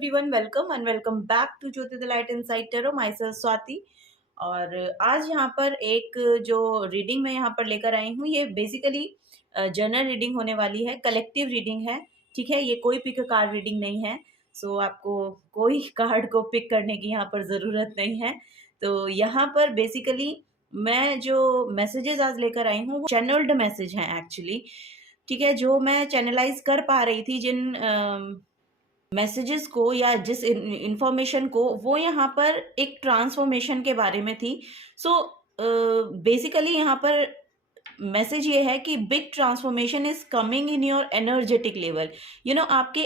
Everyone, welcome and welcome back to Jyoti the light inside tarot. Myself Swati. और आज यहाँ पर एक जो रीडिंग मैं यहाँ पर लेकर आई हूँ, ये बेसिकली जनरल रीडिंग होने वाली है, कलेक्टिव रीडिंग है। ठीक है, ये कोई पिक कार्ड रीडिंग नहीं है। सो आपको कोई कार्ड को पिक करने की यहाँ पर ज़रूरत नहीं है। तो यहाँ पर बेसिकली मैं जो मैसेजेस आज लेकर आई हूँ वो चैनल्ड मैसेज हैं एक्चुअली। ठीक है, जो मैं चैनलाइज कर पा रही थी जिन मैसेजेस को या जिस इंफॉर्मेशन को, वो यहाँ पर एक ट्रांसफॉर्मेशन के बारे में थी। सो बेसिकली यहाँ पर मैसेज ये है कि big transformation is coming in your energetic level. आपके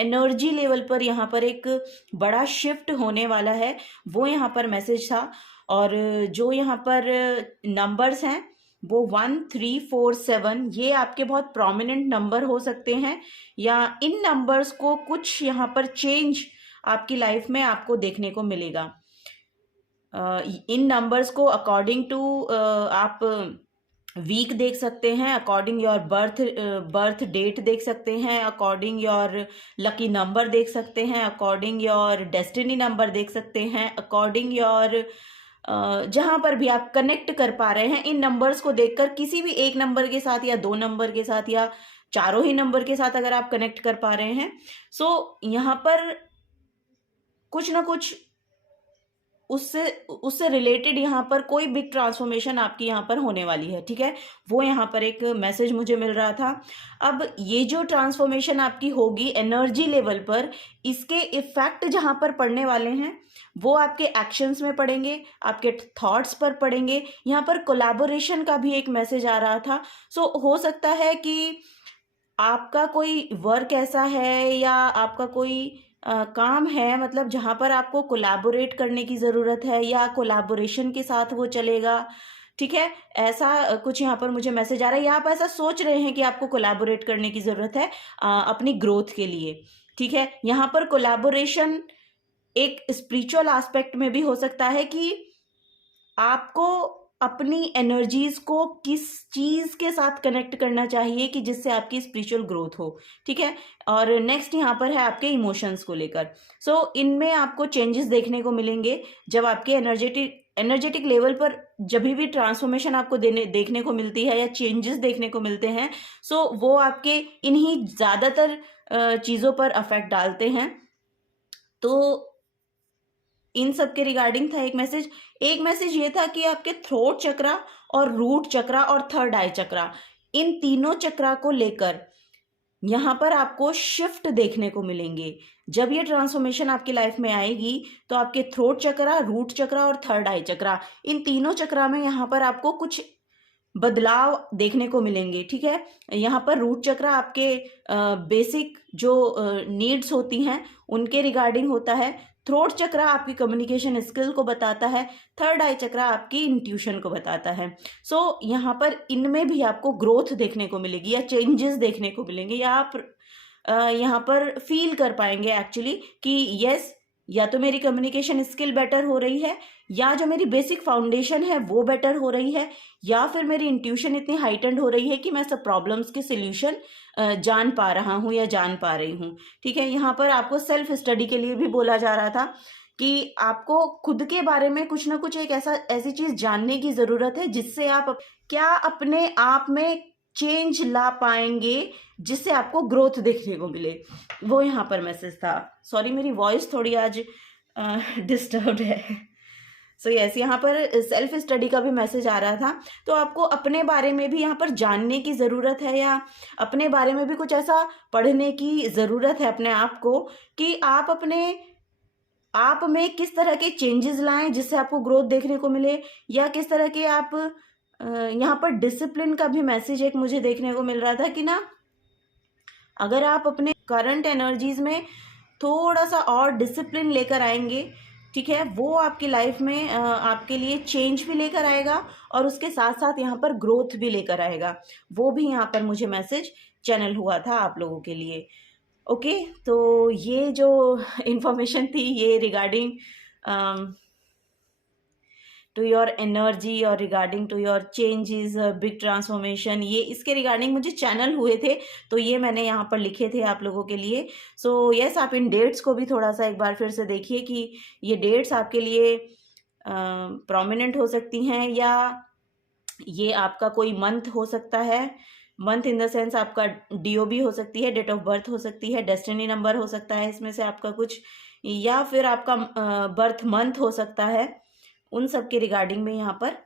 एनर्जी लेवल पर यहाँ पर एक बड़ा शिफ्ट होने वाला है, वो यहाँ पर मैसेज था। और जो यहाँ पर नंबर्स हैं वो 1, 3, 4, 7, ये आपके बहुत प्रोमिनेंट नंबर हो सकते हैं, या इन नंबर्स को कुछ यहाँ पर चेंज आपकी लाइफ में आपको देखने को मिलेगा। इन नंबर्स को अकॉर्डिंग टू आप वीक देख सकते हैं, अकॉर्डिंग योर बर्थ डेट देख सकते हैं, अकॉर्डिंग योर लकी नंबर देख सकते हैं, अकॉर्डिंग योर डेस्टिनी नंबर देख सकते हैं, अकॉर्डिंग योर जहाँ पर भी आप कनेक्ट कर पा रहे हैं इन नंबर्स को देखकर, किसी भी एक नंबर के साथ या 2 नंबर के साथ या चारों ही नंबर के साथ अगर आप कनेक्ट कर पा रहे हैं, सो यहाँ पर कुछ ना कुछ उससे रिलेटेड यहाँ पर कोई बिग ट्रांसफॉर्मेशन आपकी यहाँ पर होने वाली है। ठीक है, वो यहाँ पर एक मैसेज मुझे मिल रहा था। अब ये जो ट्रांसफॉर्मेशन आपकी होगी एनर्जी लेवल पर, इसके इफेक्ट जहाँ पर पड़ने वाले हैं वो आपके एक्शंस में पड़ेंगे, आपके थॉट्स पर पड़ेंगे। यहाँ पर कोलैबोरेशन का भी एक मैसेज आ रहा था। सो हो सकता है कि आपका कोई वर्क ऐसा है या आपका कोई काम है, मतलब जहाँ पर आपको कोलैबोरेट करने की ज़रूरत है या कोलैबोरेशन के साथ वो चलेगा। ठीक है, ऐसा कुछ यहाँ पर मुझे मैसेज आ रहा है, या आप ऐसा सोच रहे हैं कि आपको कोलैबोरेट करने की ज़रूरत है अपनी ग्रोथ के लिए। ठीक है, यहाँ पर कोलैबोरेशन एक स्पिरिचुअल एस्पेक्ट में भी हो सकता है कि आपको अपनी एनर्जीज को किस चीज के साथ कनेक्ट करना चाहिए कि जिससे आपकी स्पिरिचुअल ग्रोथ हो। ठीक है, और नेक्स्ट यहाँ पर है आपके इमोशंस को लेकर। सो इनमें आपको चेंजेस देखने को मिलेंगे जब आपके एनर्जेटिक लेवल पर जब भी ट्रांसफॉर्मेशन आपको देखने को मिलती है या चेंजेस देखने को मिलते हैं, सो वो आपके इन्हीं ज़्यादातर चीज़ों पर अफेक्ट डालते हैं। तो इन सब के रिगार्डिंग था एक मैसेज ये था कि आपके थ्रोट चक्रा और रूट चक्रा और थर्ड आई चक्रा, इन तीनों चक्रा को लेकर यहाँ पर आपको शिफ्ट देखने को मिलेंगे। जब ये ट्रांसफॉर्मेशन आपकी लाइफ में आएगी तो आपके थ्रोट चक्रा, रूट चक्रा और थर्ड आई चक्रा, इन तीनों चक्रा में यहाँ पर आपको कुछ बदलाव देखने को मिलेंगे। ठीक है, यहाँ पर रूट चक्रा आपके बेसिक जो नीड्स होती हैं उनके रिगार्डिंग होता है, थ्रोट चक्रा आपकी कम्युनिकेशन स्किल को बताता है, थर्ड आई चक्रा आपकी इंट्यूशन को बताता है। सो यहाँ पर इनमें भी आपको ग्रोथ देखने को मिलेगी या चेंजेस देखने को मिलेंगे, या आप यहाँ पर फील कर पाएंगे एक्चुअली कि यस, या तो मेरी कम्युनिकेशन स्किल बेटर हो रही है, या जो मेरी बेसिक फाउंडेशन है वो बेटर हो रही है, या फिर मेरी इंट्यूशन इतनी हाइटेंड हो रही है कि मैं सब प्रॉब्लम्स के सोल्यूशन जान पा रहा हूँ या जान पा रही हूँ। ठीक है, यहाँ पर आपको सेल्फ स्टडी के लिए भी बोला जा रहा था कि आपको खुद के बारे में कुछ ना कुछ एक ऐसी चीज जानने की जरूरत है जिससे आप क्या अपने आप में चेंज ला पाएंगे, जिससे आपको ग्रोथ देखने को मिले। वो यहाँ पर मैसेज था। सॉरी, मेरी वॉइस थोड़ी आज डिस्टर्ब्ड है। सो यस, यहाँ पर सेल्फ स्टडी का भी मैसेज आ रहा था। तो आपको अपने बारे में भी यहाँ पर जानने की ज़रूरत है, या अपने बारे में भी कुछ ऐसा पढ़ने की ज़रूरत है अपने आप को, कि आप अपने आप में किस तरह के चेंजेस लाएं जिससे आपको ग्रोथ देखने को मिले, या किस तरह के आप यहाँ पर डिसिप्लिन का भी मैसेज एक मुझे देखने को मिल रहा था कि ना, अगर आप अपने करंट एनर्जीज में थोड़ा सा और डिसिप्लिन लेकर आएंगे, ठीक है, वो आपकी लाइफ में आपके लिए चेंज भी लेकर आएगा और उसके साथ साथ यहाँ पर ग्रोथ भी लेकर आएगा। वो भी यहाँ पर मुझे मैसेज चैनल हुआ था आप लोगों के लिए। ओके, तो ये जो इंफॉर्मेशन थी ये रिगार्डिंग टू योर एनर्जी और regarding to your changes, big transformation, ये इसके रिगार्डिंग मुझे चैनल हुए थे, तो ये मैंने यहाँ पर लिखे थे आप लोगों के लिए। सो यस, आप इन डेट्स को भी थोड़ा सा एक बार फिर से देखिए कि ये डेट्स आपके लिए प्रोमिनेंट हो सकती हैं, या ये आपका कोई मंथ हो सकता है। मंथ इन द सेंस आपका DOB हो सकती है, डेट ऑफ बर्थ हो सकती है, डेस्टिनी नंबर हो सकता है इसमें से आपका कुछ, या फिर आपका बर्थ मंथ हो सकता है। उन सब के रिगार्डिंग में यहाँ पर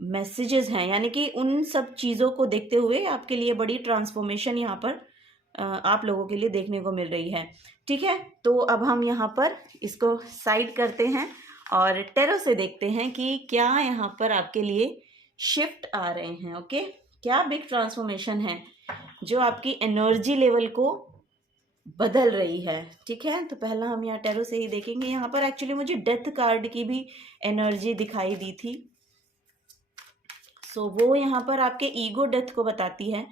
मैसेजेस हैं, यानी कि उन सब चीज़ों को देखते हुए आपके लिए बड़ी ट्रांसफॉर्मेशन यहाँ पर आप लोगों के लिए देखने को मिल रही है। ठीक है, तो अब हम यहाँ पर इसको साइड करते हैं और टैरो से देखते हैं कि क्या यहाँ पर आपके लिए शिफ्ट आ रहे हैं। ओके, क्या बिग ट्रांसफॉर्मेशन है जो आपकी एनर्जी लेवल को बदल रही है। ठीक है, तो पहला हम यहाँ टैरो से ही देखेंगे। यहाँ पर एक्चुअली मुझे डेथ कार्ड की भी एनर्जी दिखाई दी थी, सो वो यहाँ पर आपके ईगो डेथ को बताती है।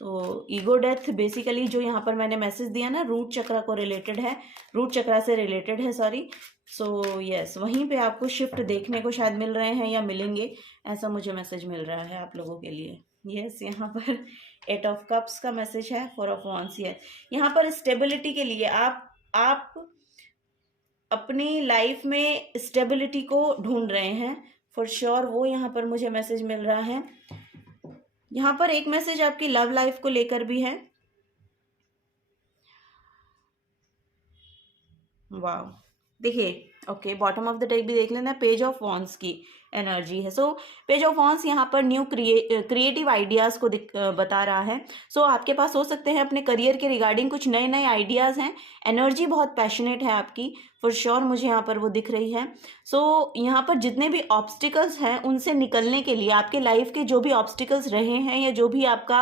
तो ईगो डेथ बेसिकली जो यहाँ पर मैंने मैसेज दिया ना, रूट चक्रा को रिलेटेड है, रूट चक्रा से रिलेटेड है, सॉरी। सो यस, वहीं पे आपको शिफ्ट देखने को शायद मिल रहे हैं या मिलेंगे, ऐसा मुझे मैसेज मिल रहा है आप लोगों के लिए। यस, यहाँ पर 8 ऑफ कप्स का मैसेज है, 4 ऑफ वॉन्ड्स। यस, यहाँ पर स्टेबिलिटी के लिए आप अपनी लाइफ में स्टेबिलिटी को ढूंढ रहे हैं फॉर श्योर, वो यहाँ पर मुझे मैसेज मिल रहा है। यहाँ पर एक मैसेज आपकी लव लाइफ को लेकर भी है। वाह, देखिए, okay, bottom of the deck भी देख लेना, पेज ऑफ वॉन्ड्स की एनर्जी है। सो पेज ऑफ वॉन्ड्स यहाँ पर न्यू क्रिएटिव आइडियाज़ को बता रहा है। सो आपके पास हो सकते हैं अपने करियर के रिगार्डिंग कुछ नए नए आइडियाज़ हैं, एनर्जी बहुत पैशनेट है आपकी फॉर श्योर, मुझे यहाँ पर वो दिख रही है। सो यहाँ पर जितने भी ऑब्स्टिकल्स हैं उनसे निकलने के लिए, आपके लाइफ के जो भी ऑब्स्टिकल्स रहे हैं या जो भी आपका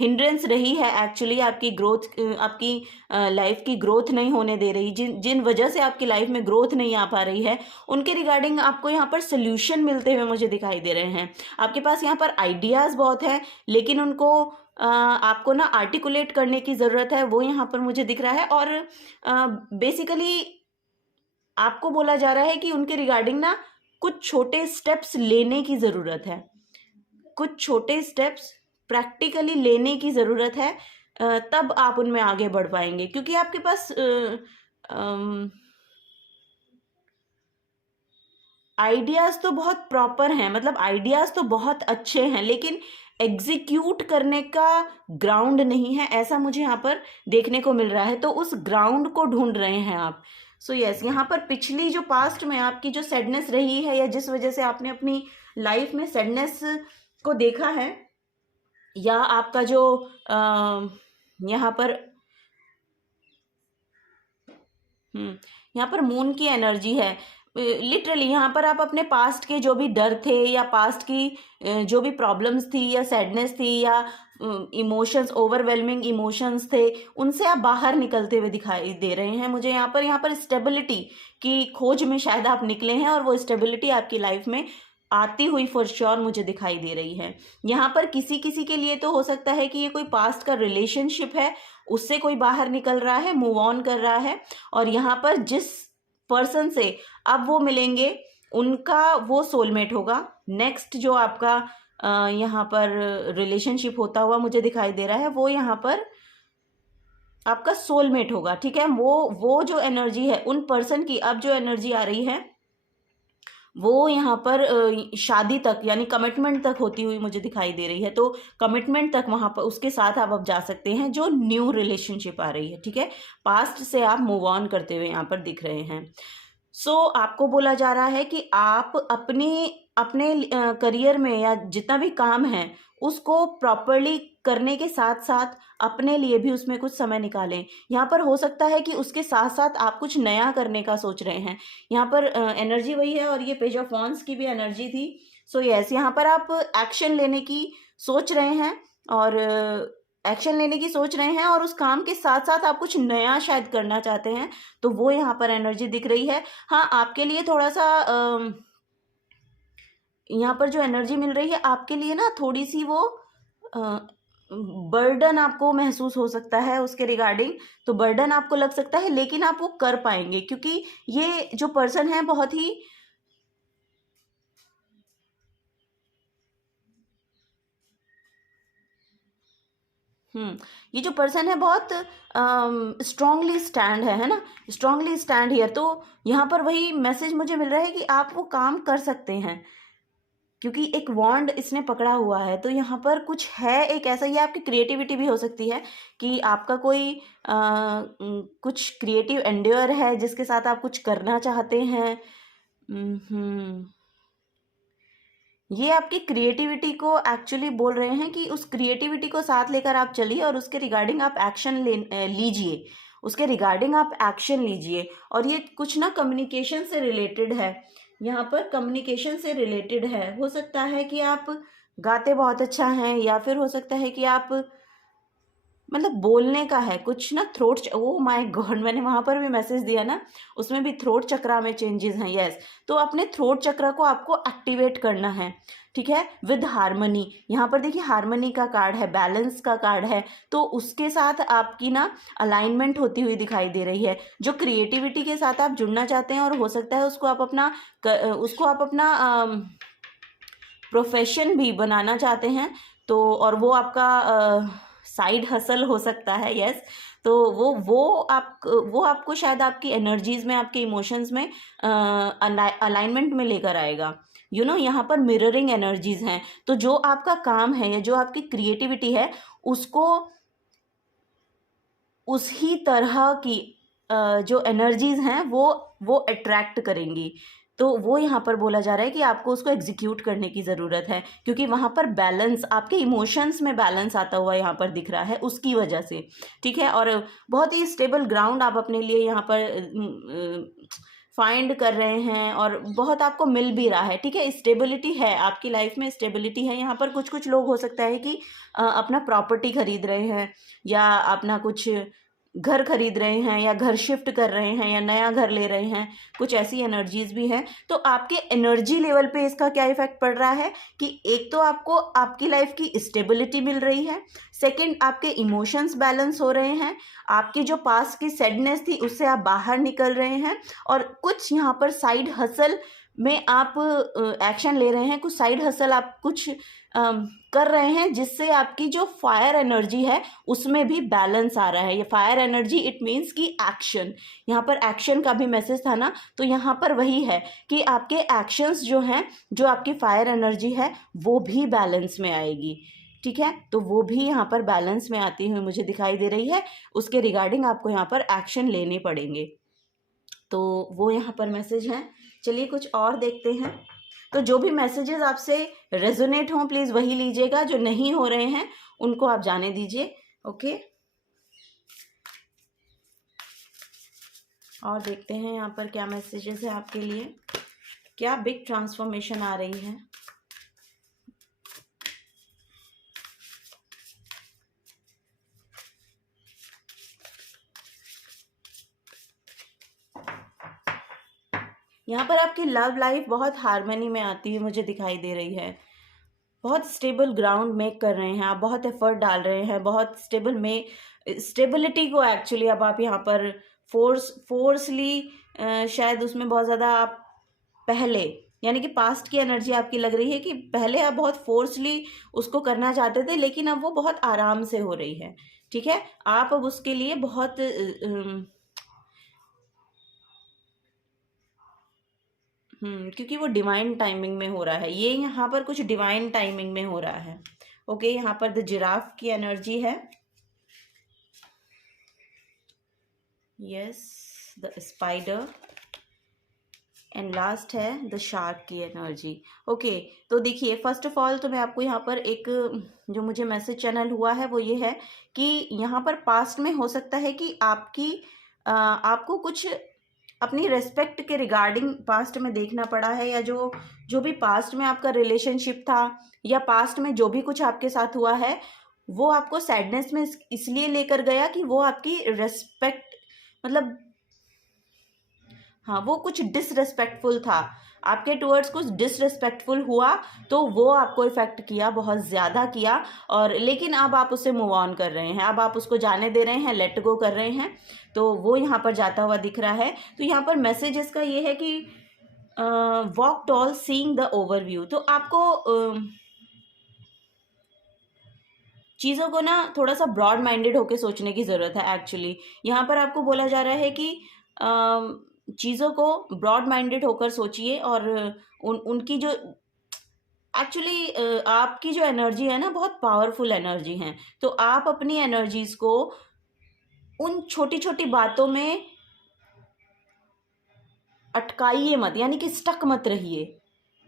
हिंड्रेंस रही है एक्चुअली आपकी ग्रोथ, आपकी लाइफ की ग्रोथ नहीं होने दे रही, जिन वजह से आपकी लाइफ में ग्रोथ नहीं आ पा रही है, उनके रिगार्डिंग आपको यहाँ पर सोल्यूशन मिलते हुए मुझे दिखाई दे रहे हैं। आपके पास यहाँ पर आइडियाज़ बहुत है, लेकिन उनको आपको ना आर्टिकुलेट करने की ज़रूरत है, वो यहाँ पर मुझे दिख रहा है। और बेसिकली आपको बोला जा रहा है कि उनके रिगार्डिंग ना कुछ छोटे स्टेप्स लेने की ज़रूरत है, कुछ छोटे स्टेप्स प्रैक्टिकली लेने की ज़रूरत है, तब आप उनमें आगे बढ़ पाएंगे। क्योंकि आपके पास आइडियाज़ तो बहुत प्रॉपर हैं, मतलब आइडियाज़ तो बहुत अच्छे हैं, लेकिन एग्जीक्यूट करने का ग्राउंड नहीं है, ऐसा मुझे यहाँ पर देखने को मिल रहा है। तो उस ग्राउंड को ढूंढ रहे हैं आप। सो यस, यहाँ पर पिछली जो पास्ट में आपकी जो सैडनेस रही है, या जिस वजह से आपने अपनी लाइफ में सैडनेस को देखा है, या आपका जो यहाँ पर यहाँ पर मून की एनर्जी है। लिटरली यहाँ पर आप अपने पास्ट के जो भी डर थे, या पास्ट की जो भी प्रॉब्लम्स थी, या सैडनेस थी, या इमोशंस, ओवरवेलमिंग इमोशंस थे, उनसे आप बाहर निकलते हुए दिखाई दे रहे हैं मुझे। यहाँ पर स्टेबिलिटी की खोज में शायद आप निकले हैं, और वो स्टेबिलिटी आपकी लाइफ में आती हुई फॉर श्योर मुझे दिखाई दे रही है। यहाँ पर किसी किसी के लिए तो हो सकता है कि ये कोई पास्ट का रिलेशनशिप है, उससे कोई बाहर निकल रहा है, मूव ऑन कर रहा है, और यहाँ पर जिस पर्सन से अब वो मिलेंगे उनका वो सोलमेट होगा। नेक्स्ट जो आपका यहाँ पर रिलेशनशिप होता हुआ मुझे दिखाई दे रहा है, वो यहाँ पर आपका सोलमेट होगा। ठीक है, वो जो एनर्जी है उन पर्सन की, अब जो एनर्जी आ रही है वो यहाँ पर शादी तक, यानी कमिटमेंट तक होती हुई मुझे दिखाई दे रही है। तो कमिटमेंट तक वहाँ पर उसके साथ आप अब जा सकते हैं, जो न्यू रिलेशनशिप आ रही है। ठीक है, पास्ट से आप मूव ऑन करते हुए यहाँ पर दिख रहे हैं। सो आपको बोला जा रहा है कि आप अपने करियर में या जितना भी काम है उसको प्रॉपरली करने के साथ साथ अपने लिए भी उसमें कुछ समय निकालें। यहाँ पर हो सकता है कि उसके साथ साथ आप कुछ नया करने का सोच रहे हैं। यहाँ पर एनर्जी वही है, और ये पेज ऑफ वॉन्ड्स की भी एनर्जी थी। सो यस, यहाँ पर आप एक्शन लेने की सोच रहे हैं, और एक्शन लेने की सोच रहे हैं, और उस काम के साथ साथ आप कुछ नया शायद करना चाहते हैं, तो वो यहाँ पर एनर्जी दिख रही है। हाँ, आपके लिए थोड़ा सा यहाँ पर जो एनर्जी मिल रही है आपके लिए ना, थोड़ी सी वो बर्डन आपको महसूस हो सकता है उसके रिगार्डिंग। तो बर्डन आपको लग सकता है, लेकिन आप वो कर पाएंगे, क्योंकि ये जो पर्सन है बहुत ही ये जो पर्सन है बहुत स्ट्रांगली स्टैंड है ना, स्ट्रांगली स्टैंड हियर। तो यहाँ पर वही मैसेज मुझे मिल रहा है कि आप वो काम कर सकते हैं, क्योंकि एक वॉन्ड इसने पकड़ा हुआ है। तो यहाँ पर कुछ है एक ऐसा, ये आपकी क्रिएटिविटी भी हो सकती है कि आपका कोई कुछ क्रिएटिव एंडेवर है जिसके साथ आप कुछ करना चाहते हैं। ये आपकी क्रिएटिविटी को एक्चुअली बोल रहे हैं कि उस क्रिएटिविटी को साथ लेकर आप चलिए और उसके रिगार्डिंग आप एक्शन लीजिए, उसके रिगार्डिंग आप एक्शन लीजिए। और ये कुछ ना कम्युनिकेशन से रिलेटेड है, यहाँ पर कम्युनिकेशन से रिलेटेड है। हो सकता है कि आप गाते बहुत अच्छा हैं, या फिर हो सकता है कि आप मतलब बोलने का है कुछ ना, थ्रोट, ओ माय गॉड, मैंने वहाँ पर भी मैसेज दिया ना, उसमें भी थ्रोट चक्रा में चेंजेस हैं। यस, तो अपने थ्रोट चक्रा को आपको एक्टिवेट करना है, ठीक है, विद हारमनी। यहाँ पर देखिए हारमनी का कार्ड है, बैलेंस का कार्ड है, तो उसके साथ आपकी ना अलाइनमेंट होती हुई दिखाई दे रही है। जो क्रिएटिविटी के साथ आप जुड़ना चाहते हैं और हो सकता है उसको आप अपना प्रोफेशन भी बनाना चाहते हैं, तो और वो आपका साइड हसल हो सकता है। यस, तो वो आपको शायद आपकी एनर्जीज में, आपके इमोशंस में अलाइनमेंट में लेकर आएगा। यहाँ पर मिररिंग एनर्जीज हैं। तो जो आपका काम है या जो आपकी क्रिएटिविटी है उसको उसी तरह की जो एनर्जीज हैं वो अट्रैक्ट करेंगी। तो वो यहाँ पर बोला जा रहा है कि आपको उसको एग्जीक्यूट करने की ज़रूरत है, क्योंकि वहाँ पर बैलेंस, आपके इमोशंस में बैलेंस आता हुआ यहाँ पर दिख रहा है उसकी वजह से, ठीक है। और बहुत ही स्टेबल ग्राउंड आप अपने लिए यहाँ पर फाइंड कर रहे हैं और बहुत आपको मिल भी रहा है, ठीक है। स्टेबिलिटी है आपकी लाइफ में, स्टेबिलिटी है। यहाँ पर कुछ लोग हो सकता है कि अपना प्रॉपर्टी खरीद रहे हैं, या अपना कुछ घर खरीद रहे हैं, या घर शिफ्ट कर रहे हैं, या नया घर ले रहे हैं, कुछ ऐसी एनर्जीज भी हैं। तो आपके एनर्जी लेवल पे इसका क्या इफेक्ट पड़ रहा है कि एक तो आपको आपकी लाइफ की स्टेबिलिटी मिल रही है, सेकंड आपके इमोशंस बैलेंस हो रहे हैं, आपकी जो पास्ट की सैडनेस थी उससे आप बाहर निकल रहे हैं, और कुछ यहाँ पर साइड हसल में आप एक्शन ले रहे हैं, कुछ साइड हसल आप कुछ कर रहे हैं, जिससे आपकी जो फायर एनर्जी है उसमें भी बैलेंस आ रहा है। ये फायर एनर्जी इट मीन्स कि एक्शन, यहाँ पर एक्शन का भी मैसेज था ना, तो यहाँ पर वही है कि आपके एक्शंस जो हैं, जो आपकी फायर एनर्जी है वो भी बैलेंस में आएगी, ठीक है। तो वो भी यहाँ पर बैलेंस में आती हुई मुझे दिखाई दे रही है। उसके रिगार्डिंग आपको यहाँ पर एक्शन लेने पड़ेंगे। तो वो यहाँ पर मैसेज हैं। चलिए कुछ और देखते हैं। तो जो भी मैसेजेस आपसे रेजोनेट हों प्लीज़ वही लीजिएगा, जो नहीं हो रहे हैं उनको आप जाने दीजिए। ओके, और देखते हैं यहाँ पर क्या मैसेजेस है आपके लिए, क्या बिग ट्रांसफॉर्मेशन आ रही है। यहाँ पर आपकी लव लाइफ बहुत हार्मनी में आती हुई मुझे दिखाई दे रही है। बहुत स्टेबल ग्राउंड मेक कर रहे हैं आप, बहुत एफर्ट डाल रहे हैं, बहुत स्टेबिलिटी को एक्चुअली अब आप यहाँ पर फोर्सली शायद उसमें बहुत ज़्यादा आप पहले, यानी कि पास्ट की एनर्जी आपकी लग रही है कि पहले आप बहुत फोर्सली उसको करना चाहते थे, लेकिन अब वो बहुत आराम से हो रही है, ठीक है। आप अब उसके लिए बहुत क्योंकि वो डिवाइन टाइमिंग में हो रहा है, ये यहाँ पर कुछ डिवाइन टाइमिंग में हो रहा है। ओके, यहाँ पर द जिराफ की एनर्जी है, yes, the spider, and last है द शार्क की एनर्जी। ओके, तो देखिए फर्स्ट ऑफ ऑल तो मैं आपको यहाँ पर एक जो मुझे मैसेज चैनल हुआ है वो ये है कि यहाँ पर पास्ट में हो सकता है कि आपको कुछ अपनी रेस्पेक्ट के रिगार्डिंग पास्ट में देखना पड़ा है, या जो भी पास्ट में आपका रिलेशनशिप था, या पास्ट में जो भी कुछ आपके साथ हुआ है वो आपको सैडनेस में इसलिए लेकर गया कि वो आपकी रेस्पेक्ट, मतलब हाँ, वो कुछ डिसरेस्पेक्टफुल था, आपके टूवर्ड्स कुछ डिसरेस्पेक्टफुल हुआ, तो वो आपको इफेक्ट किया, बहुत ज़्यादा किया। और लेकिन अब आप उससे मूव ऑन कर रहे हैं, अब आप उसको जाने दे रहे हैं, लेट गो कर रहे हैं, तो वो यहाँ पर जाता हुआ दिख रहा है। तो यहाँ पर मैसेज इसका ये है कि walk tall seeing the overview. तो आपको चीज़ों को ना थोड़ा सा ब्रॉड माइंडेड होके सोचने की ज़रूरत है एक्चुअली। यहाँ पर आपको बोला जा रहा है कि चीज़ों को ब्रॉड माइंडेड होकर सोचिए और उनकी जो एक्चुअली आपकी जो एनर्जी है ना बहुत पावरफुल एनर्जी है। तो आप अपनी एनर्जीज को उन छोटी छोटी बातों में अटकाइए मत, यानी कि स्टक मत रहिए।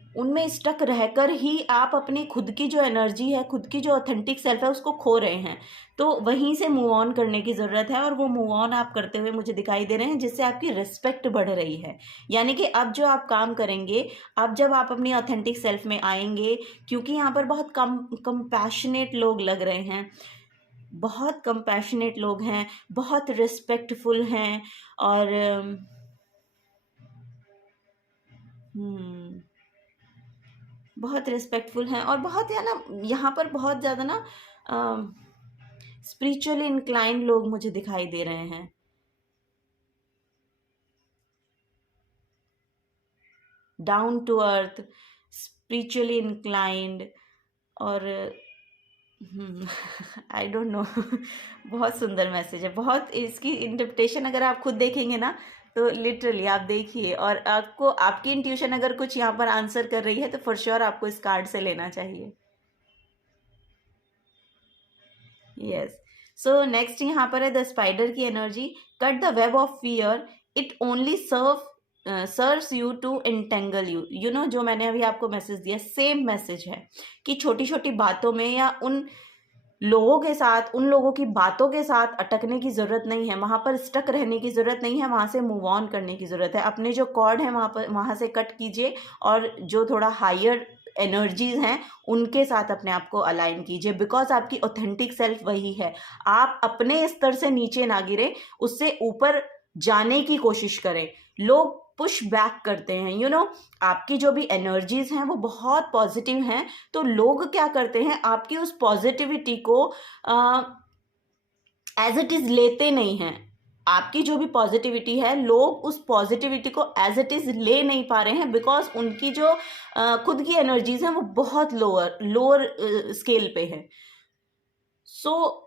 उनमें स्टक रहकर ही आप अपनी खुद की जो एनर्जी है, खुद की जो ऑथेंटिक सेल्फ है उसको खो रहे हैं। तो वहीं से मूव ऑन करने की ज़रूरत है और वो मूव ऑन आप करते हुए मुझे दिखाई दे रहे हैं, जिससे आपकी रिस्पेक्ट बढ़ रही है। यानी कि अब जो आप काम करेंगे, अब जब आप अपनी ऑथेंटिक सेल्फ में आएंगे, क्योंकि यहाँ पर बहुत कंपैशनेट लोग लग रहे हैं, बहुत कंपैशनेट लोग हैं, बहुत रिस्पेक्टफुल हैं और बहुत रिस्पेक्टफुल हैं और बहुत है ना, यहाँ पर बहुत ज़्यादा ना स्पिरिचुअली इंक्लाइंड लोग मुझे दिखाई दे रहे हैं। Down to earth, spiritually inclined और आई डोंट नो बहुत सुंदर मैसेज है। बहुत इसकी इंटरप्रिटेशन अगर आप खुद देखेंगे ना तो लिटरली आप देखिए, और आपको आपकी इंट्यूशन अगर कुछ यहाँ पर आंसर कर रही है तो फॉर श्योर आपको इस कार्ड से लेना चाहिए। यस, सो नेक्स्ट यहाँ पर है द स्पाइडर की energy. Cut the web of fear, it only serves you to entangle you. You know, जो मैंने अभी आपको मैसेज दिया सेम मैसेज है कि छोटी छोटी बातों में या उन लोगों के साथ, उन लोगों की बातों के साथ अटकने की ज़रूरत नहीं है, वहाँ पर स्टक रहने की ज़रूरत नहीं है, वहाँ से मूव ऑन करने की ज़रूरत है। अपने जो कॉर्ड है वहाँ से कट कीजिए और जो थोड़ा हायर एनर्जीज हैं उनके साथ अपने आप को अलाइन कीजिए, बिकॉज आपकी ऑथेंटिक सेल्फ वही है। आप अपने स्तर से नीचे ना गिरे, उससे ऊपर जाने की कोशिश करें। लोग पुश बैक करते हैं, यू नो, आपकी जो भी एनर्जीज हैं वो बहुत पॉजिटिव हैं, तो लोग क्या करते हैं, आपकी उस पॉजिटिविटी को एज इट इज लेते नहीं हैं। आपकी जो भी पॉजिटिविटी है, लोग उस पॉजिटिविटी को एज इट इज ले नहीं पा रहे हैं, बिकॉज उनकी जो खुद की एनर्जीज हैं वो बहुत लोअर स्केल पे है। सो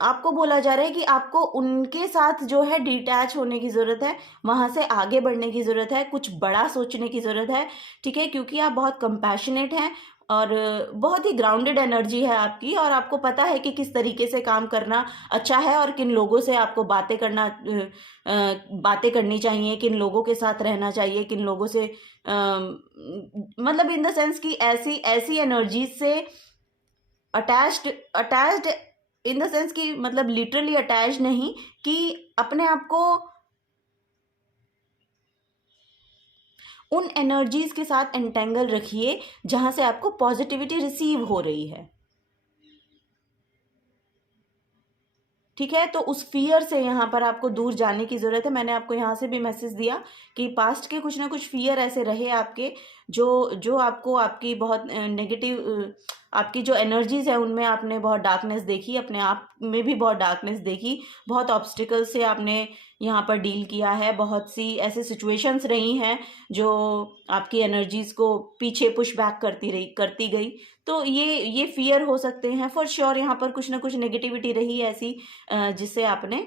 आपको बोला जा रहा है कि आपको उनके साथ जो है डिटैच होने की ज़रूरत है, वहाँ से आगे बढ़ने की ज़रूरत है, कुछ बड़ा सोचने की ज़रूरत है, ठीक है, क्योंकि आप बहुत कंपैशनेट हैं और बहुत ही ग्राउंडेड एनर्जी है आपकी, और आपको पता है कि किस तरीके से काम करना अच्छा है और किन लोगों से आपको बातें करनी चाहिए, किन लोगों के साथ रहना चाहिए, किन लोगों से मतलब इन द सेंस कि ऐसी ऐसी एनर्जीज से अटैच्ड इन द सेंस कि मतलब लिटरली अटैच नहीं, कि अपने आप को उन एनर्जीज के साथ एंटेंगल रखिए जहां से आपको पॉजिटिविटी रिसीव हो रही है, ठीक है। तो उस फियर से यहाँ पर आपको दूर जाने की ज़रूरत है। मैंने आपको यहाँ से भी मैसेज दिया कि पास्ट के कुछ ना कुछ फियर ऐसे रहे आपके, जो जो आपको आपकी बहुत नेगेटिव, आपकी जो एनर्जीज है उनमें आपने बहुत डार्कनेस देखी, अपने आप में भी बहुत डार्कनेस देखी, बहुत ऑब्स्टिकल से आपने यहाँ पर डील किया है, बहुत सी ऐसी सिचुएशंस रही हैं जो आपकी एनर्जीज को पीछे पुश बैक करती गई। तो ये फियर हो सकते हैं फॉर श्योर। यहाँ पर कुछ ना कुछ नेगेटिविटी रही ऐसी जिसे आपने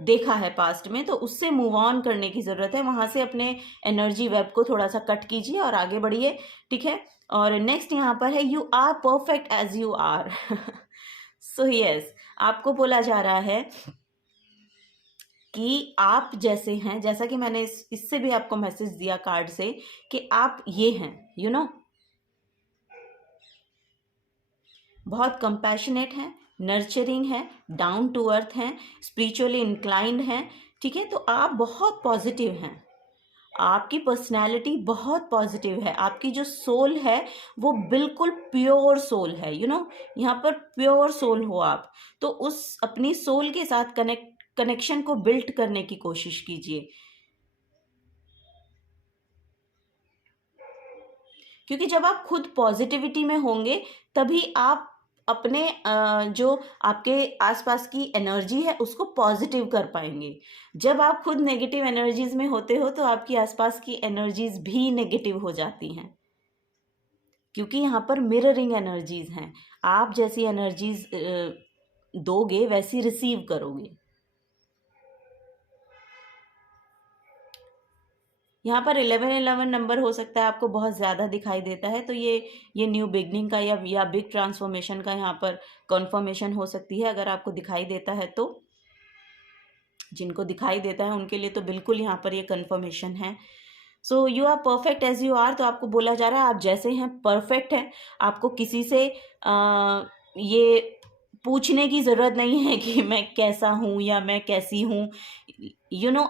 देखा है पास्ट में, तो उससे मूव ऑन करने की ज़रूरत है। वहाँ से अपने एनर्जी वेब को थोड़ा सा कट कीजिए और आगे बढ़िए, ठीक है। और नेक्स्ट यहाँ पर है you are perfect as you are. So yes, आपको बोला जा रहा है कि आप जैसे हैं, जैसा कि मैंने इससे भी आपको मैसेज दिया कार्ड से कि आप ये हैं, यू नो, बहुत कंपैशनेट हैं, नर्चरिंग है, डाउन टू अर्थ हैं, स्पिरिचुअली इंक्लाइंड हैं, ठीक है। तो आप बहुत पॉजिटिव हैं, आपकी पर्सनैलिटी बहुत पॉजिटिव है, आपकी जो सोल है वो बिल्कुल प्योर सोल है, यू नो, यहाँ पर प्योर सोल हो आप। तो उस अपनी सोल के साथ कनेक्शन को बिल्ड करने की कोशिश कीजिए, क्योंकि जब आप खुद पॉजिटिविटी में होंगे तभी आप अपने जो आपके आसपास की एनर्जी है उसको पॉजिटिव कर पाएंगे। जब आप खुद नेगेटिव एनर्जीज में होते हो तो आपकी आसपास की एनर्जीज भी नेगेटिव हो जाती हैं, क्योंकि यहाँ पर मिररिंग एनर्जीज हैं। आप जैसी एनर्जीज दोगे वैसी रिसीव करोगे। यहाँ पर 1111 नंबर हो सकता है आपको बहुत ज़्यादा दिखाई देता है, तो ये न्यू बिगनिंग का या बिग ट्रांसफॉर्मेशन का यहाँ पर कन्फर्मेशन हो सकती है। अगर आपको दिखाई देता है तो, जिनको दिखाई देता है उनके लिए तो बिल्कुल यहाँ पर ये कन्फर्मेशन है। So you are perfect as you are, तो आपको बोला जा रहा है आप जैसे हैं परफेक्ट हैं। आपको किसी से ये पूछने की ज़रूरत नहीं है कि मैं कैसा हूँ या मैं कैसी हूँ।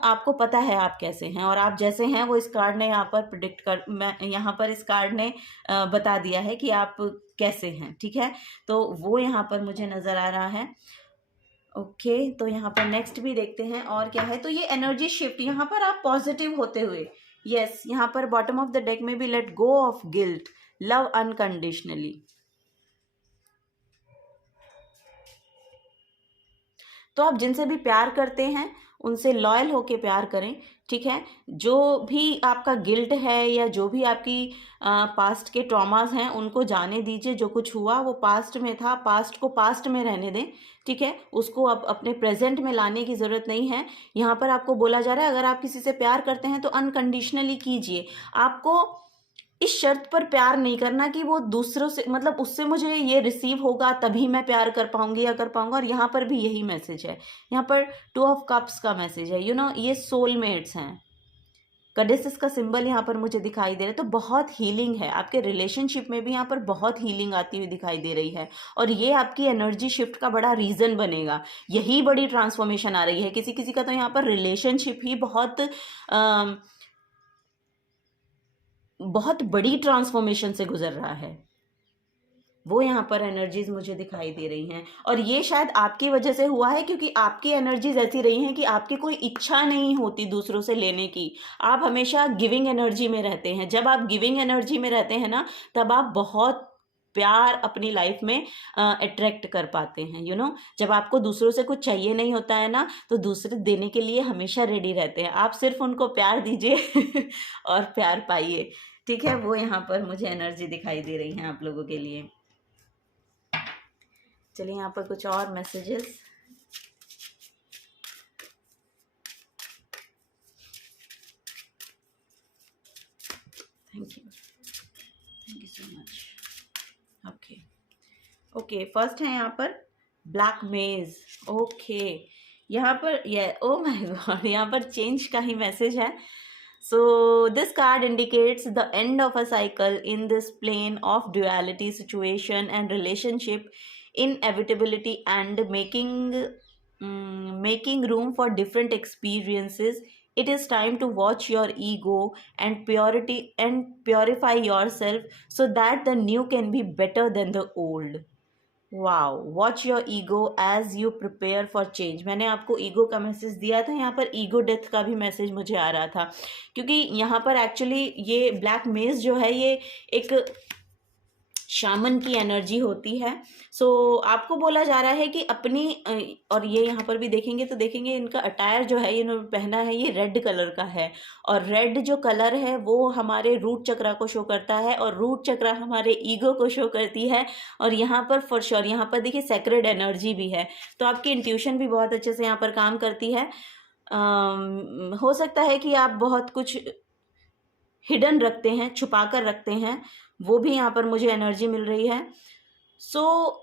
आपको पता है आप कैसे हैं, और आप जैसे हैं वो इस कार्ड ने यहाँ पर प्रिडिक्ट कर, मैं यहाँ पर इस कार्ड ने बता दिया है कि आप कैसे हैं। ठीक है, तो वो यहाँ पर मुझे नज़र आ रहा है। ओके, तो यहाँ पर नेक्स्ट भी देखते हैं और क्या है। तो ये एनर्जी शिफ्ट, यहाँ पर आप पॉजिटिव होते हुए, यस, यहाँ पर बॉटम ऑफ द डेक में भी let go of guilt, love unconditionally. तो आप जिनसे भी प्यार करते हैं उनसे लॉयल होके प्यार करें। ठीक है, जो भी आपका गिल्ट है या जो भी आपकी पास्ट के ट्रॉमास हैं उनको जाने दीजिए। जो कुछ हुआ वो पास्ट में था, पास्ट को पास्ट में रहने दें। ठीक है, उसको अब अपने प्रेजेंट में लाने की ज़रूरत नहीं है। यहाँ पर आपको बोला जा रहा है अगर आप किसी से प्यार करते हैं तो अनकंडीशनली कीजिए। आपको इस शर्त पर प्यार नहीं करना कि वो दूसरों से, मतलब उससे मुझे ये रिसीव होगा तभी मैं प्यार कर पाऊंगी या कर पाऊंगा। और यहाँ पर भी यही मैसेज है। यहाँ पर 2 ऑफ कप्स का मैसेज है। ये सोलमेट्स हैं। गॉडेसेस का सिंबल यहाँ पर मुझे दिखाई दे रहा है। तो बहुत हीलिंग है आपके रिलेशनशिप में भी, यहाँ पर बहुत हीलिंग आती हुई दिखाई दे रही है। और ये आपकी एनर्जी शिफ्ट का बड़ा रीज़न बनेगा। यही बड़ी ट्रांसफॉर्मेशन आ रही है। किसी किसी का तो यहाँ पर रिलेशनशिप ही बहुत बड़ी ट्रांसफॉर्मेशन से गुजर रहा है। वो यहाँ पर एनर्जीज मुझे दिखाई दे रही हैं, और ये शायद आपकी वजह से हुआ है, क्योंकि आपकी एनर्जीज ऐसी रही हैं कि आपकी कोई इच्छा नहीं होती दूसरों से लेने की। आप हमेशा गिविंग एनर्जी में रहते हैं। जब आप गिविंग एनर्जी में रहते हैं ना, तब आप बहुत प्यार अपनी लाइफ में अट्रैक्ट कर पाते हैं। जब आपको दूसरों से कुछ चाहिए नहीं होता है ना, तो दूसरे देने के लिए हमेशा रेडी रहते हैं। आप सिर्फ उनको प्यार दीजिए और प्यार पाइए। ठीक है, वो यहाँ पर मुझे एनर्जी दिखाई दे रही है आप लोगों के लिए। चलिए यहाँ पर कुछ और messages. Thank you so much. Okay, first है यहाँ पर ब्लैक मेज। ओके, यहाँ पर ओ माय गॉड, यहाँ पर चेंज का ही मैसेज है। So this card indicates the end of a cycle in this plane of duality, situation and relationship, inevitability and making room for different experiences. It is time to watch your ego and purify yourself so that the new can be better than the old. Wow, watch your ego as you prepare for change. मैंने आपको ego का message दिया था, यहाँ पर ego death का भी message मुझे आ रहा था, क्योंकि यहाँ पर एक्चुअली ये ब्लैक मेज जो है ये एक शामन की एनर्जी होती है। सो आपको बोला जा रहा है कि अपनी और ये यहाँ पर भी देखेंगे तो देखेंगे इनका अटायर जो है इन्होंने पहना है, ये रेड कलर का है। और रेड जो कलर है वो हमारे रूट चक्रा को शो करता है, और रूट चक्रा हमारे ईगो को शो करती है। और यहाँ पर फॉर श्योर यहाँ पर देखिए सेक्रेड एनर्जी भी है, तो आपकी इंट्यूशन भी बहुत अच्छे से यहाँ पर काम करती है। हो सकता है कि आप बहुत कुछ हिडन रखते हैं, छुपा कर रखते हैं, वो भी यहाँ पर मुझे एनर्जी मिल रही है। सो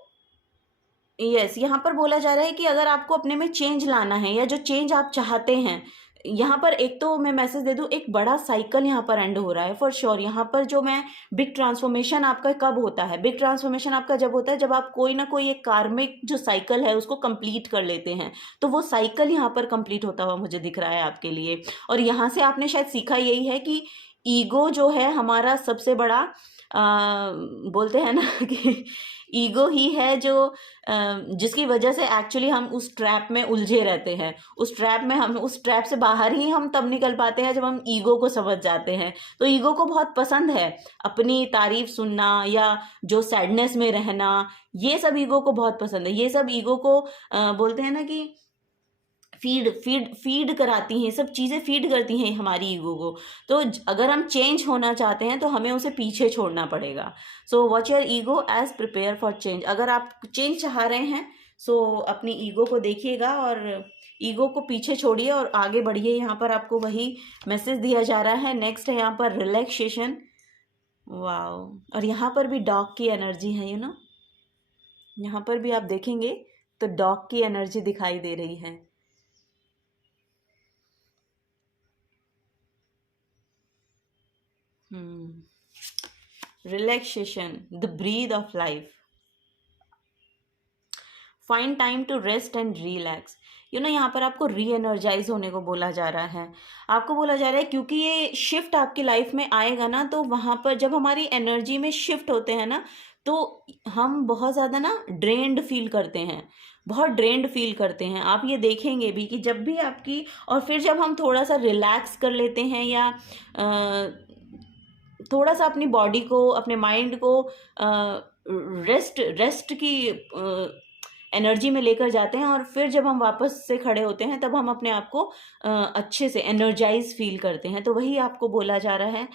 यस, यहाँ पर बोला जा रहा है कि अगर आपको अपने में चेंज लाना है या जो चेंज आप चाहते हैं, यहाँ पर एक तो मैं मैसेज दे दूँ, एक बड़ा साइकिल यहाँ पर एंड हो रहा है फॉर श्योर। यहाँ पर जो मैं बिग ट्रांसफॉर्मेशन आपका कब होता है, बिग ट्रांसफॉर्मेशन आपका जब होता है जब आप कोई ना कोई एक कार्मिक जो साइकिल है उसको कंप्लीट कर लेते हैं। तो वो साइकिल यहाँ पर कंप्लीट होता हुआ मुझे दिख रहा है आपके लिए। और यहाँ से आपने शायद सीखा यही है कि ईगो जो है हमारा सबसे बड़ा बोलते हैं ना कि ईगो ही है जो जिसकी वजह से एक्चुअली हम उस ट्रैप में उलझे रहते हैं। उस ट्रैप से बाहर ही हम तब निकल पाते हैं जब हम ईगो को समझ जाते हैं। तो ईगो को बहुत पसंद है अपनी तारीफ सुनना या जो सैडनेस में रहना, ये सब ईगो को बहुत पसंद है। ये सब ईगो को बोलते हैं ना कि फीड कराती हैं, सब चीज़ें फीड करती हैं हमारी ईगो को। तो अगर हम चेंज होना चाहते हैं तो हमें उसे पीछे छोड़ना पड़ेगा। So watch your ego as prepare for change. अगर आप चेंज चाह रहे हैं सो अपनी ईगो को देखिएगा और ईगो को पीछे छोड़िए और आगे बढ़िए। यहाँ पर आपको वही मैसेज दिया जा रहा है। नेक्स्ट है यहाँ पर रिलैक्सेशन। वाओ, और यहाँ पर भी डॉग की एनर्जी है, यहाँ पर भी आप देखेंगे तो डॉग की एनर्जी दिखाई दे रही है। Relaxation, the breath of life. Find time to rest and relax. यहाँ पर आपको री एनर्जाइज होने को बोला जा रहा है। आपको बोला जा रहा है क्योंकि ये शिफ्ट आपकी लाइफ में आएगा ना, तो वहाँ पर जब हमारी एनर्जी में शिफ्ट होते हैं ना, तो हम बहुत ज़्यादा ना ड्रेन्ड फील करते हैं, बहुत ड्रेन्ड फील करते हैं। आप ये देखेंगे भी कि जब भी आपकी, और फिर जब हम थोड़ा सा रिलैक्स कर लेते हैं या थोड़ा सा अपनी बॉडी को, अपने माइंड को रेस्ट की एनर्जी में लेकर जाते हैं, और फिर जब हम वापस से खड़े होते हैं तब हम अपने आप को अच्छे से एनर्जाइज फील करते हैं। तो वही आपको बोला जा रहा है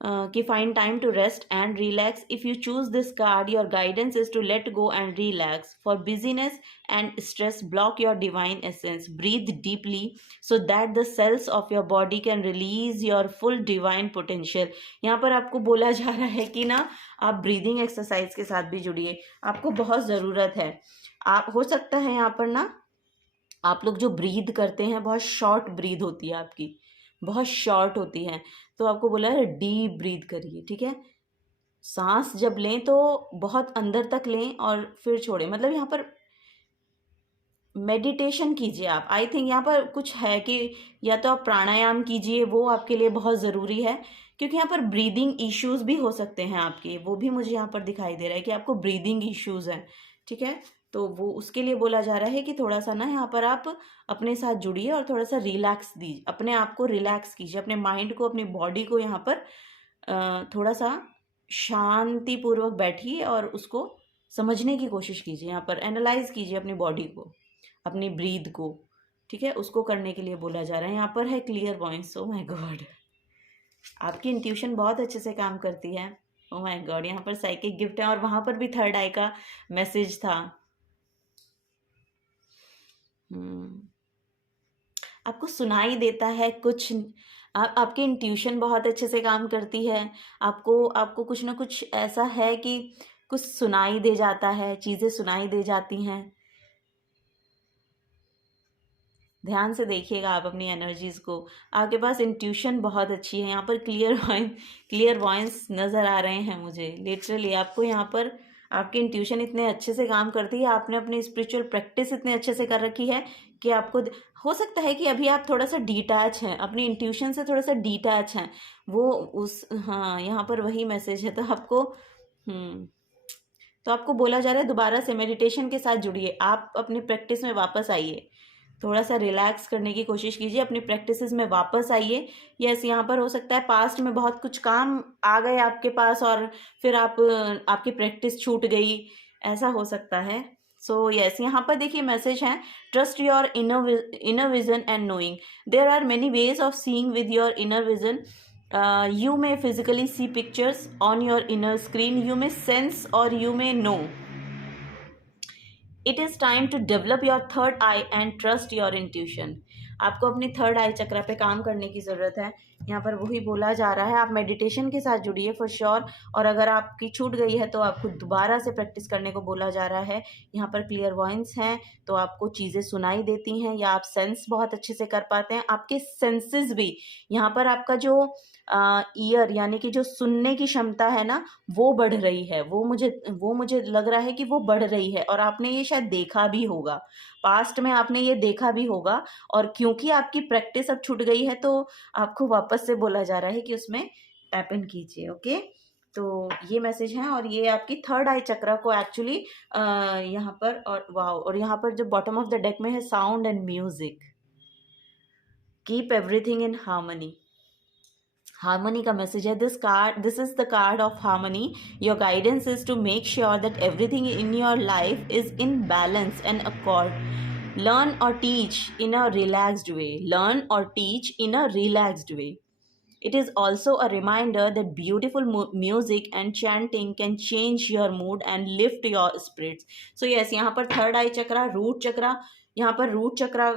कि find time to rest and relax. If you choose this card, your guidance is to let go and relax. For business and stress, block your divine essence. Breathe deeply so that the cells of your body can release your full divine potential। यहाँ पर आपको बोला जा रहा है कि ना आप ब्रीदिंग एक्सरसाइज के साथ भी जुड़िए, आपको बहुत ज़रूरत है। आप हो सकता है यहाँ पर ना आप लोग जो ब्रीद करते हैं बहुत शॉर्ट ब्रीद होती है आपकी, बहुत शॉर्ट होती है, तो आपको बोला है डीप ब्रीद करिए, ठीक है। सांस जब लें तो बहुत अंदर तक लें और फिर छोड़ें, मतलब यहाँ पर मेडिटेशन कीजिए आप। आई थिंक यहाँ पर कुछ है कि या तो आप प्राणायाम कीजिए, वो आपके लिए बहुत ज़रूरी है, क्योंकि यहाँ पर ब्रीदिंग इश्यूज़ भी हो सकते हैं आपके, वो भी मुझे यहाँ पर दिखाई दे रहा है कि आपको ब्रीदिंग इश्यूज़ हैं, ठीक है। तो वो उसके लिए बोला जा रहा है कि थोड़ा सा ना यहाँ पर आप अपने साथ जुड़िए और थोड़ा सा रिलैक्स दीजिए, अपने आप को रिलैक्स कीजिए, अपने माइंड को, अपनी बॉडी को यहाँ पर थोड़ा सा शांतिपूर्वक बैठिए और उसको समझने की कोशिश कीजिए। यहाँ पर एनालाइज कीजिए अपनी बॉडी को, अपनी ब्रीद को, ठीक है। उसको करने के लिए बोला जा रहा है। यहाँ पर है clear voice. Oh my God, आपकी इंट्यूशन बहुत अच्छे से काम करती है। ओ माय गॉड, यहाँ पर साइकिक गिफ्ट है और वहाँ पर भी थर्ड आई का मैसेज था। आपको सुनाई देता है कुछ, आपकी इंट्यूशन बहुत अच्छे से काम करती है। आपको कुछ ना कुछ ऐसा है कि कुछ सुनाई दे जाता है, चीज़ें सुनाई दे जाती हैं। ध्यान से देखिएगा आप अपनी एनर्जीज़ को। आपके पास इंट्यूशन बहुत अच्छी है। यहाँ पर क्लियर वॉइस नज़र आ रहे हैं मुझे। लिटरली आपको यहाँ पर आपकी इंट्यूशन इतने अच्छे से काम करती है, आपने अपनी स्पिरिचुअल प्रैक्टिस इतने अच्छे से कर रखी है कि आपको हो सकता है कि अभी आप थोड़ा सा डिटैच हैं, अपनी इंट्यूशन से थोड़ा सा डिटैच हैं। वो हाँ, यहाँ पर वही मैसेज है। तो आपको बोला जा रहा है दोबारा से मेडिटेशन के साथ जुड़िए, आप अपनी प्रैक्टिस में वापस आइए, थोड़ा सा रिलैक्स करने की कोशिश कीजिए, अपनी प्रैक्टिसेस में वापस आइए। यस, यहाँ पर हो सकता है पास्ट में बहुत कुछ काम आ गए आपके पास और फिर आपकी प्रैक्टिस छूट गई, ऐसा हो सकता है। सो यस, यहाँ पर देखिए मैसेज है, trust your inner vision and knowing. There are many ways of seeing with your inner vision. You may physically see pictures on your inner screen. You may sense or you may know. It is time to develop your third eye and trust your intuition. आपको अपनी third आई चक्र पे काम करने की ज़रूरत है. यहाँ पर वही बोला जा रहा है. आप मेडिटेशन के साथ जुड़िए फॉर श्योर. और अगर आपकी छूट गई है तो आपको दोबारा से प्रैक्टिस करने को बोला जा रहा है. यहाँ पर क्लियर वॉइस हैं तो आपको चीज़ें सुनाई देती हैं या आप सेंस बहुत अच्छे से कर पाते हैं. आपके सेंसेस भी, यहाँ पर आपका जो ईयर यानी कि जो सुनने की क्षमता है ना, वो बढ़ रही है. वो मुझे लग रहा है कि वो बढ़ रही है. और आपने ये शायद देखा भी होगा, पास्ट में आपने ये देखा भी होगा. और क्योंकि आपकी प्रैक्टिस अब छूट गई है तो आपको वापस से बोला जा रहा है कि उसमें टैप इन कीजिए. ओके, तो ये मैसेज है. और ये आपकी थर्ड आई चक्र को एक्चुअली यहाँ पर, और वाओ, और यहाँ पर जो बॉटम ऑफ द डेक में है sound and music. Keep everything in harmony. Harmony का मैसेज है. This is the card of harmony. Your guidance is to make sure that everything in your life is in balance and accord. Learn or teach in a relaxed way. Learn or teach in a relaxed way. It is also a reminder that beautiful music and chanting can change your mood and lift your spirits. So yes, यहाँ पर third आई चक्रा, root चक्रा, यहाँ पर root चक्रा,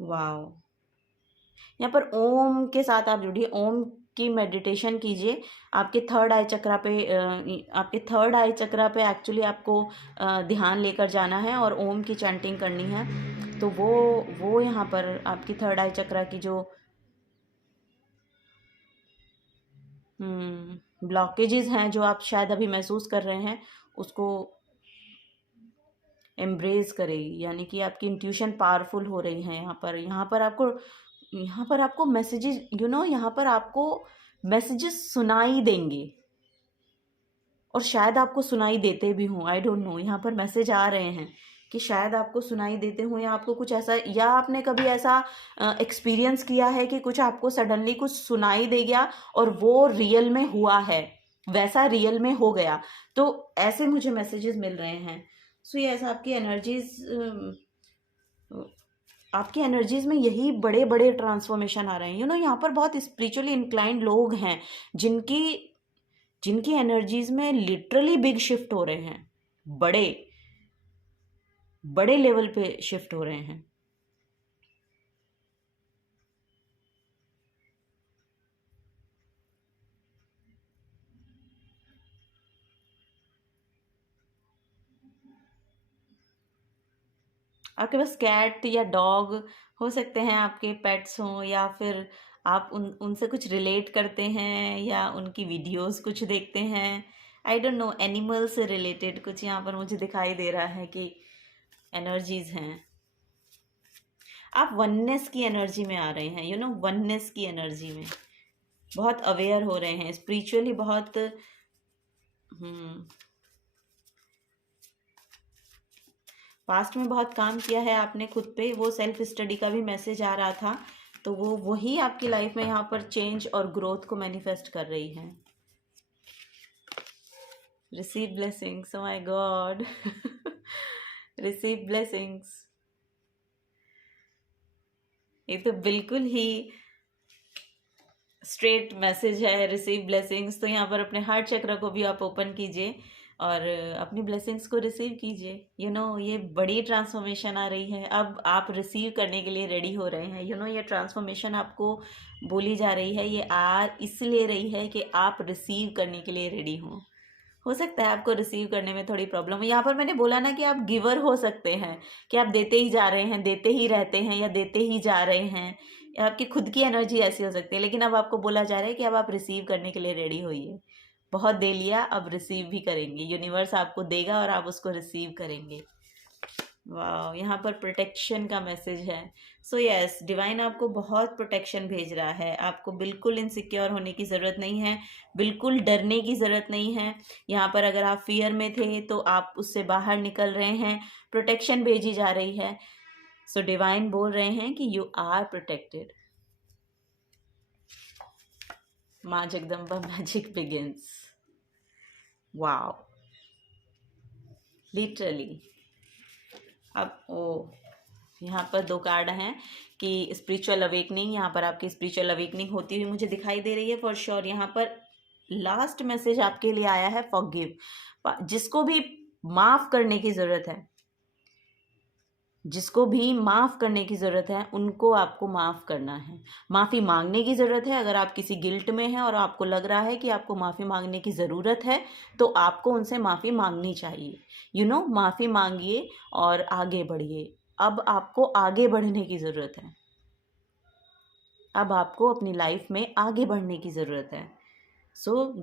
wow, यहाँ पर ओम के साथ आप जुड़िए, ओम की मेडिटेशन कीजिए। आपके थर्ड आई चक्रा पे एक्चुअली आपको ध्यान लेकर जाना है और ओम की चैंटिंग करनी है। तो वो यहाँ पर आपकी थर्ड आई चक्रा की जो ब्लॉकेजेस हैं, जो आप शायद अभी महसूस कर रहे हैं, उसको एम्ब्रेस करेगी। यानी कि आपकी इंट्यूशन पावरफुल हो रही है। यहाँ पर आपको मैसेजेस, यहाँ पर आपको मैसेजेस सुनाई देंगे और शायद आपको सुनाई देते भी हों, आई डोंट नो। यहाँ पर मैसेज आ रहे हैं कि शायद आपको सुनाई देते हों, या आपको कुछ ऐसा, या आपने कभी ऐसा एक्सपीरियंस किया है कि कुछ आपको सडनली कुछ सुनाई दे गया और वो रियल में हुआ है, वैसा रियल में हो गया। तो ऐसे मुझे मैसेजेस मिल रहे हैं। सो यस, आपकी एनर्जीज में यही बड़े बड़े ट्रांसफॉर्मेशन आ रहे हैं। यहाँ पर बहुत स्पिरिचुअली इंक्लाइंड लोग हैं जिनकी एनर्जीज में लिटरली बिग शिफ्ट हो रहे हैं, बड़े लेवल पे शिफ्ट हो रहे हैं। आपके पास कैट या डॉग हो सकते हैं, आपके पेट्स हों, या फिर आप उनसे कुछ रिलेट करते हैं या उनकी वीडियोस कुछ देखते हैं। आई डोंट नो, एनिमल से रिलेटेड कुछ यहाँ पर मुझे दिखाई दे रहा है कि एनर्जीज हैं। आप वननेस की एनर्जी में आ रहे हैं, वननेस की एनर्जी में बहुत अवेयर हो रहे हैं, स्पिरिचुअली बहुत पास्ट में बहुत काम किया है आपने खुद पे, वो सेल्फ स्टडी का भी मैसेज आ रहा था। तो वो वही आपकी लाइफ में यहाँ पर चेंज और ग्रोथ को मैनिफेस्ट कर रही है। Receive blessings, oh my God, receive blessings. ये तो बिल्कुल ही स्ट्रेट मैसेज है, रिसीव ब्लेसिंग्स। तो यहाँ पर अपने हार्ट चक्र को भी आप ओपन कीजिए और अपनी ब्लेसिंग्स को रिसीव कीजिए। ये बड़ी ट्रांसफॉर्मेशन आ रही है। अब आप रिसीव करने के लिए रेडी हो रहे हैं। ये ट्रांसफॉर्मेशन आपको बोली जा रही है, ये इसलिए रही है कि आप रिसीव करने के लिए रेडी हो सकता है आपको रिसीव करने में थोड़ी प्रॉब्लम हो। यहाँ पर मैंने बोला ना कि आप गिवर हो सकते हैं, कि आप देते ही जा रहे हैं, देते ही रहते हैं, या देते ही जा रहे हैं। आपकी खुद की एनर्जी ऐसी हो सकती है, लेकिन अब आपको बोला जा रहा है कि अब आप रिसीव करने के लिए रेडी होइए। बहुत दे लिया, अब रिसीव भी करेंगे। यूनिवर्स आपको देगा और आप उसको रिसीव करेंगे। वाह, यहाँ पर प्रोटेक्शन का मैसेज है। सो यस, डिवाइन आपको बहुत प्रोटेक्शन भेज रहा है। आपको बिल्कुल इनसिक्योर होने की ज़रूरत नहीं है, बिल्कुल डरने की ज़रूरत नहीं है। यहाँ पर अगर आप फियर में थे तो आप उससे बाहर निकल रहे हैं, प्रोटेक्शन भेजी जा रही है। सो डिवाइन बोल रहे हैं कि यू आर प्रोटेक्टेड। माँ Jagdamba magic begins. Wow, literally. अब यहाँ पर 2 कार्ड हैं कि स्पिरिचुअल अवेकनिंग, यहाँ पर आपकी स्पिरिचुअल अवेकनिंग होती हुई मुझे दिखाई दे रही है फॉर श्योर। यहाँ पर लास्ट मैसेज आपके लिए आया है, फॉरगिव। जिसको भी माफ़ करने की ज़रूरत है, जिसको भी माफ़ करने की ज़रूरत है, उनको आपको माफ़ करना है। माफ़ी मांगने की ज़रूरत है। अगर आप किसी गिल्ट में हैं और आपको लग रहा है कि आपको माफ़ी मांगने की ज़रूरत है, तो आपको उनसे माफ़ी मांगनी चाहिए। माफ़ी मांगिए और आगे बढ़िए। अब आपको आगे बढ़ने की ज़रूरत है। अब आपको अपनी लाइफ में आगे बढ़ने की ज़रूरत है। सो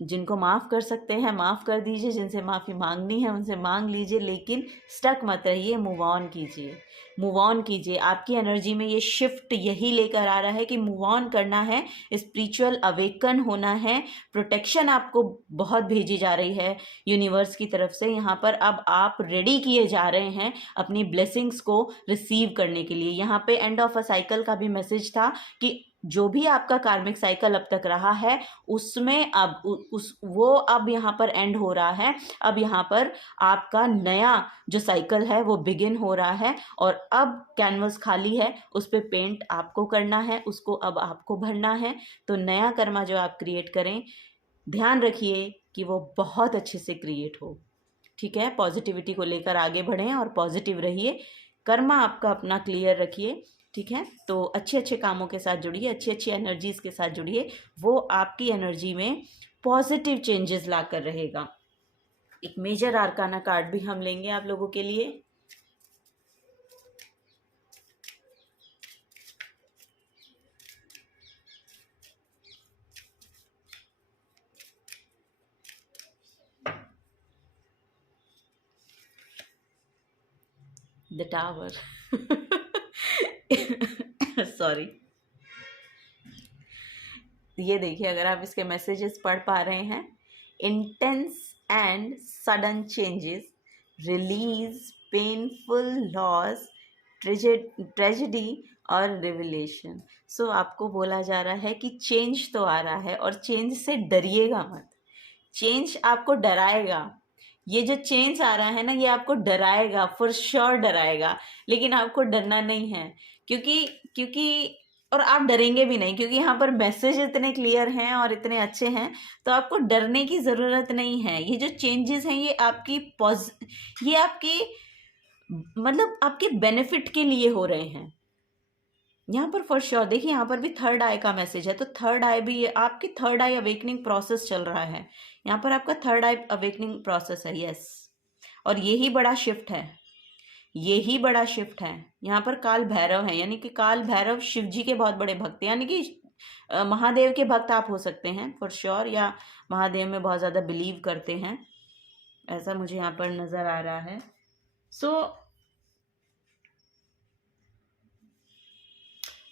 जिनको माफ़ कर सकते हैं माफ़ कर दीजिए, जिनसे माफ़ी मांगनी है उनसे मांग लीजिए, लेकिन स्टक मत रहिए, मूव ऑन कीजिए। आपकी एनर्जी में ये शिफ्ट यही लेकर आ रहा है कि मूव ऑन करना है, स्पिरिचुअल अवेकन होना है। प्रोटेक्शन आपको बहुत भेजी जा रही है यूनिवर्स की तरफ से। यहाँ पर अब आप रेडी किए जा रहे हैं अपनी ब्लेसिंग्स को रिसीव करने के लिए। यहाँ पे एंड ऑफ अ साइकिल का भी मैसेज था कि जो भी आपका कार्मिक साइकिल अब तक रहा है उसमें अब वो अब यहाँ पर एंड हो रहा है। अब यहाँ पर आपका नया जो साइकिल है वो बिगिन हो रहा है और अब कैनवस खाली है, उस पर पेंट आपको करना है, उसको अब आपको भरना है। तो नया कर्मा जो आप क्रिएट करें, ध्यान रखिए कि वो बहुत अच्छे से क्रिएट हो। ठीक है, पॉजिटिविटी को लेकर आगे बढ़ें और पॉजिटिव रहिए। कर्मा आपका अपना क्लियर रखिए। ठीक है, तो अच्छे अच्छे कामों के साथ जुड़िए, अच्छी अच्छी एनर्जीज के साथ जुड़िए, वो आपकी एनर्जी में पॉजिटिव चेंजेस ला कर रहेगा। एक मेजर आर्काना कार्ड भी हम लेंगे आप लोगों के लिए। The tower sorry. ये देखिए, अगर आप इसके मैसेजेस पढ़ पा रहे हैं, intense and sudden changes, release, painful loss, tragedy और रिविलेशन। सो आपको बोला जा रहा है कि चेंज तो आ रहा है और चेंज से डरिएगा मत। चेंज आपको डराएगा, ये जो चेंज आ रहा है ना, ये आपको डराएगा, फॉर श्योर डराएगा, लेकिन आपको डरना नहीं है। क्योंकि क्योंकि और आप डरेंगे भी नहीं, क्योंकि यहाँ पर मैसेज इतने क्लियर हैं और इतने अच्छे हैं, तो आपको डरने की ज़रूरत नहीं है। ये जो चेंजेस हैं, ये आपकी मतलब आपके बेनिफिट के लिए हो रहे हैं यहाँ पर, फॉर श्योर। देखिए, यहाँ पर भी थर्ड आई का मैसेज है, तो थर्ड आई भी, आपकी थर्ड आई अवेकनिंग प्रोसेस चल रहा है। यहाँ पर आपका थर्ड आई अवेकनिंग प्रोसेस है, यस। और यही बड़ा शिफ्ट है, यही बड़ा शिफ्ट है। यहाँ पर काल भैरव है, यानी कि काल भैरव शिव जी के बहुत बड़े भक्त हैं, यानी कि महादेव के भक्त आप हो सकते हैं फॉर श्योर, या महादेव में बहुत ज़्यादा बिलीव करते हैं, ऐसा मुझे यहाँ पर नज़र आ रहा है। सो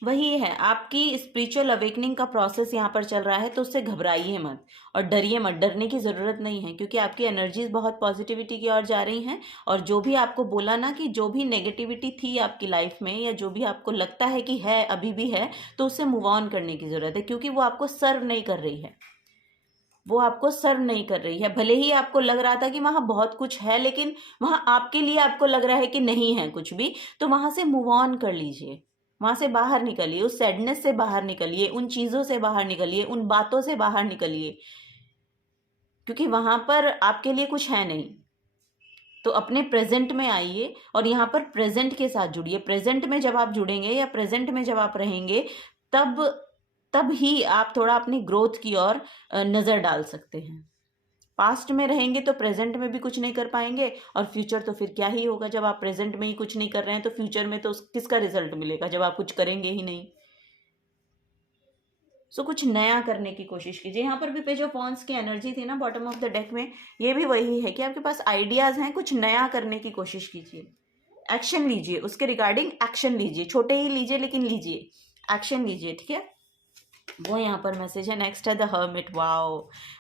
वही है, आपकी स्पिरिचुअल अवेकनिंग का प्रोसेस यहाँ पर चल रहा है, तो उससे घबराइए मत और डरिए मत। डरने की ज़रूरत नहीं है, क्योंकि आपकी एनर्जीज बहुत पॉजिटिविटी की ओर जा रही हैं। और जो भी आपको बोला ना कि जो भी नेगेटिविटी थी आपकी लाइफ में, या जो भी आपको लगता है कि है, अभी भी है, तो उससे मूव ऑन करने की ज़रूरत है, क्योंकि वो आपको सर्व नहीं कर रही है, वो आपको सर्व नहीं कर रही है। भले ही आपको लग रहा था कि वहाँ बहुत कुछ है, लेकिन वहाँ आपके लिए आपको लग रहा है कि नहीं है कुछ भी, तो वहाँ से मूव ऑन कर लीजिए, वहाँ से बाहर निकलिए, उस सैडनेस से बाहर निकलिए, उन चीज़ों से बाहर निकलिए, उन बातों से बाहर निकलिए, क्योंकि वहाँ पर आपके लिए कुछ है नहीं। तो अपने प्रेजेंट में आइए और यहाँ पर प्रेजेंट के साथ जुड़िए। प्रेजेंट में जब आप जुड़ेंगे या प्रेजेंट में जब आप रहेंगे, तब ही आप थोड़ा अपनी ग्रोथ की ओर नज़र डाल सकते हैं। पास्ट में रहेंगे तो प्रेजेंट में भी कुछ नहीं कर पाएंगे, और फ्यूचर तो फिर क्या ही होगा। जब आप प्रेजेंट में ही कुछ नहीं कर रहे हैं तो फ्यूचर में तो किसका रिजल्ट मिलेगा, जब आप कुछ करेंगे ही नहीं। सो कुछ नया करने की कोशिश कीजिए। यहाँ पर भी पेज ऑफ वॉन्ड्स की एनर्जी थी ना बॉटम ऑफ द डेक में, ये भी वही है कि आपके पास आइडियाज़ हैं, कुछ नया करने की कोशिश कीजिए, एक्शन लीजिए, उसके रिगार्डिंग एक्शन लीजिए, छोटे ही लीजिए लेकिन लीजिए, एक्शन लीजिए। ठीक है, वो यहाँ पर मैसेज है। नेक्स्ट है the hermit. Wow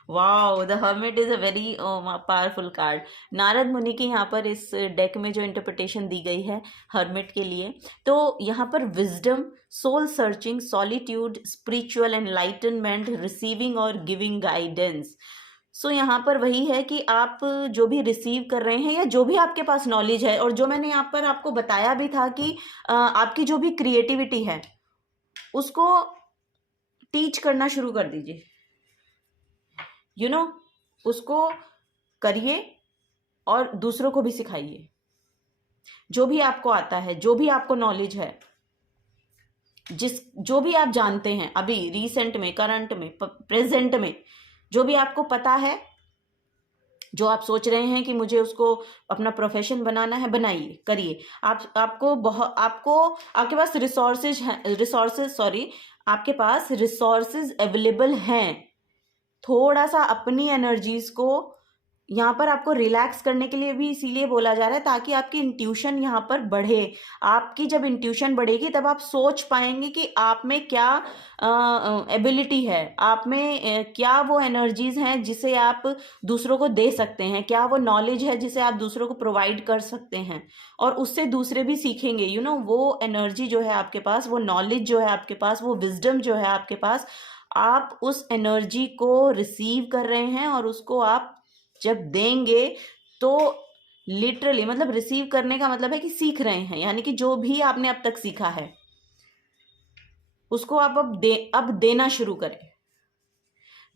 wow, the hermit is a very powerful card. Narad मुनि की यहाँ पर इस डेक में जो इंटरप्रिटेशन दी गई है हर्मिट के लिए, तो यहाँ पर wisdom, soul searching, solitude, spiritual enlightenment, receiving और गिविंग गाइडेंस। सो यहाँ पर वही है कि आप जो भी रिसीव कर रहे हैं, या जो भी आपके पास नॉलेज है, और जो मैंने यहाँ पर आपको बताया भी था कि आपकी जो भी क्रिएटिविटी है उसको टीच करना शुरू कर दीजिए, उसको करिए और दूसरों को भी सिखाइए। जो भी आपको आता है, जो भी आपको नॉलेज है, जो भी आप जानते हैं अभी रिसेंट में, करंट में, प्रेजेंट में, जो भी आपको पता है, जो आप सोच रहे हैं कि मुझे उसको अपना प्रोफेशन बनाना है, बनाइए, करिए। आपके पास आपके पास रिसोर्सेज अवेलेबल हैं। थोड़ा सा अपनी एनर्जीज को यहाँ पर आपको रिलैक्स करने के लिए भी इसीलिए बोला जा रहा है ताकि आपकी इंट्यूशन यहाँ पर बढ़े। आपकी जब इंट्यूशन बढ़ेगी तब आप सोच पाएंगे कि आप में क्या एबिलिटी है, आप में क्या वो एनर्जीज हैं जिसे आप दूसरों को दे सकते हैं, क्या वो नॉलेज है जिसे आप दूसरों को प्रोवाइड कर सकते हैं, और उससे दूसरे भी सीखेंगे। वो एनर्जी जो है आपके पास, वो नॉलेज जो है आपके पास, वो विजडम जो है आपके पास, आप उस एनर्जी को रिसीव कर रहे हैं और उसको आप जब देंगे तो लिटरली, मतलब रिसीव करने का मतलब है कि सीख रहे हैं, यानी कि जो भी आपने अब तक सीखा है उसको आप अब देना शुरू करें।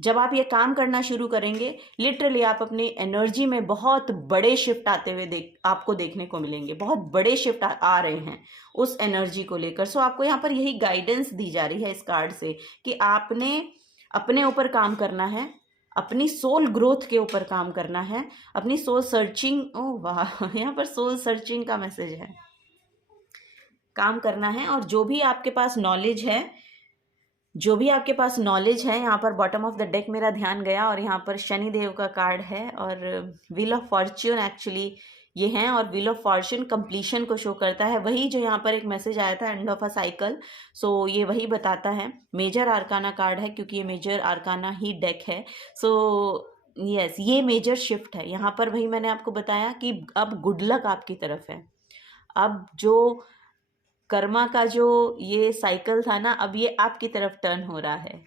जब आप ये काम करना शुरू करेंगे, लिटरली आप अपनी एनर्जी में बहुत बड़े शिफ्ट आते हुए आपको देखने को मिलेंगे। बहुत बड़े शिफ्ट आ रहे हैं उस एनर्जी को लेकर। सो आपको यहाँ पर यही गाइडेंस दी जा रही है इस कार्ड से कि आपने अपने ऊपर काम करना है, अपनी सोल ग्रोथ के ऊपर काम करना है, अपनी सोल सर्चिंग, ओह वाह, यहाँ पर सोल सर्चिंग का मैसेज है, काम करना है। और जो भी आपके पास नॉलेज है, यहाँ पर बॉटम ऑफ द डेक मेरा ध्यान गया और यहाँ पर शनि देव का कार्ड है और व्हील ऑफ फॉर्च्यून एक्चुअली ये हैं, और व्हील ऑफ फॉर्च्यून कंप्लीशन को शो करता है। वही जो यहाँ पर एक मैसेज आया था, एंड ऑफ अ साइकिल। सो ये वही बताता है। मेजर आर्काना कार्ड है क्योंकि ये मेजर आर्काना ही डेक है। सो यस, ये मेजर शिफ्ट है यहाँ पर। वही मैंने आपको बताया कि अब गुड लक आपकी तरफ है। अब जो कर्मा का जो ये साइकिल था ना, अब ये आपकी तरफ टर्न हो रहा है।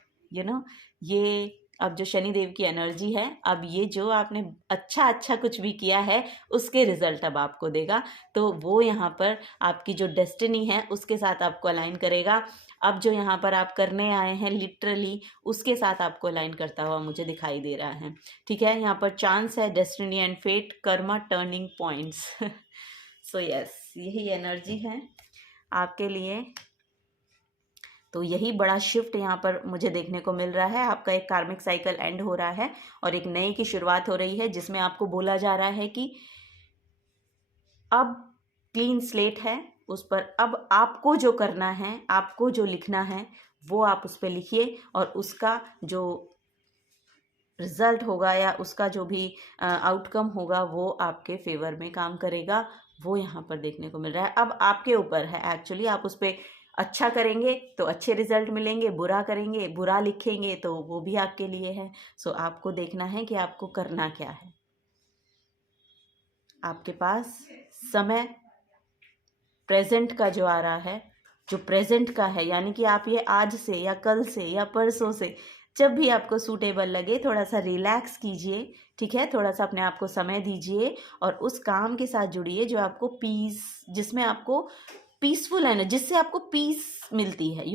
ये अब जो शनि देव की एनर्जी है, अब ये जो आपने अच्छा कुछ भी किया है उसके रिजल्ट अब आपको देगा। तो वो यहाँ पर आपकी जो डेस्टिनी है उसके साथ आपको अलाइन करेगा। अब जो यहाँ पर आप करने आए हैं लिटरली उसके साथ आपको अलाइन करता हुआ मुझे दिखाई दे रहा है। ठीक है, यहाँ पर चांस है, destiny and fate, karma, turning points. So yes, यही एनर्जी है आपके लिए। तो यही बड़ा शिफ्ट यहाँ पर मुझे देखने को मिल रहा है। आपका एक कार्मिक साइकिल एंड हो रहा है और एक नई की शुरुआत हो रही है, जिसमें आपको बोला जा रहा है कि अब क्लीन स्लेट है, उस पर अब आपको जो करना है, आपको जो लिखना है वो आप उस पर लिखिए, और उसका जो रिजल्ट होगा या उसका जो भी आउटकम होगा वो आपके फेवर में काम करेगा। वो यहाँ पर देखने को मिल रहा है। अब आपके ऊपर है एक्चुअली, आप उस पर अच्छा करेंगे तो अच्छे रिजल्ट मिलेंगे, बुरा करेंगे, बुरा लिखेंगे तो वो भी आपके लिए है। सो आपको देखना है कि आपको करना क्या है। आपके पास समय प्रेजेंट का जो आ रहा है, जो प्रेजेंट का है, यानी कि आप ये आज से या कल से या परसों से जब भी आपको सूटेबल लगे थोड़ा सा रिलैक्स कीजिए। ठीक है, थोड़ा सा अपने आप को समय दीजिए और उस काम के साथ जुड़िए जो आपको पीस, जिसमें आपको पीसफुल है ना, जिससे आपको पीस मिलती है,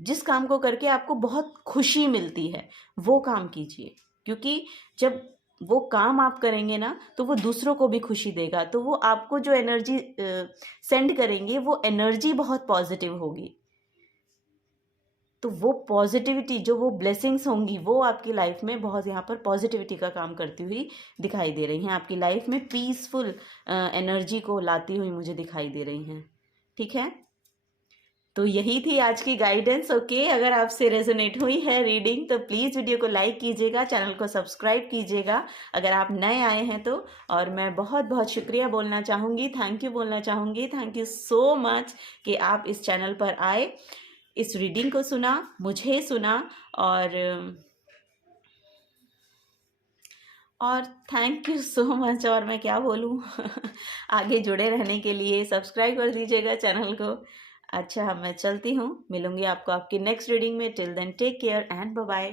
जिस काम को करके आपको बहुत खुशी मिलती है वो काम कीजिए। क्योंकि जब वो काम आप करेंगे ना तो वो दूसरों को भी खुशी देगा। तो वो आपको जो एनर्जी सेंड करेंगे वो एनर्जी बहुत पॉजिटिव होगी। तो वो पॉजिटिविटी, जो वो ब्लेसिंग्स होंगी वो आपकी लाइफ में बहुत यहाँ पर पॉजिटिविटी का काम करती हुई दिखाई दे रही हैं। आपकी लाइफ में पीसफुल एनर्जी को लाती हुई मुझे दिखाई दे रही हैं। ठीक है, तो यही थी आज की गाइडेंस। ओके, अगर आपसे रेजोनेट हुई है रीडिंग तो प्लीज़ वीडियो को लाइक कीजिएगा, चैनल को सब्सक्राइब कीजिएगा अगर आप नए आए हैं तो। और मैं बहुत बहुत शुक्रिया बोलना चाहूँगी, थैंक यू बोलना चाहूँगी। थैंक यू सो मच कि आप इस चैनल पर आए, इस रीडिंग को सुना, मुझे सुना, और थैंक यू सो मच। और मैं क्या बोलूँ आगे जुड़े रहने के लिए सब्सक्राइब कर दीजिएगा चैनल को। अच्छा, मैं चलती हूँ, मिलूंगी आपको आपकी नेक्स्ट रीडिंग में। Till then take care and bye bye.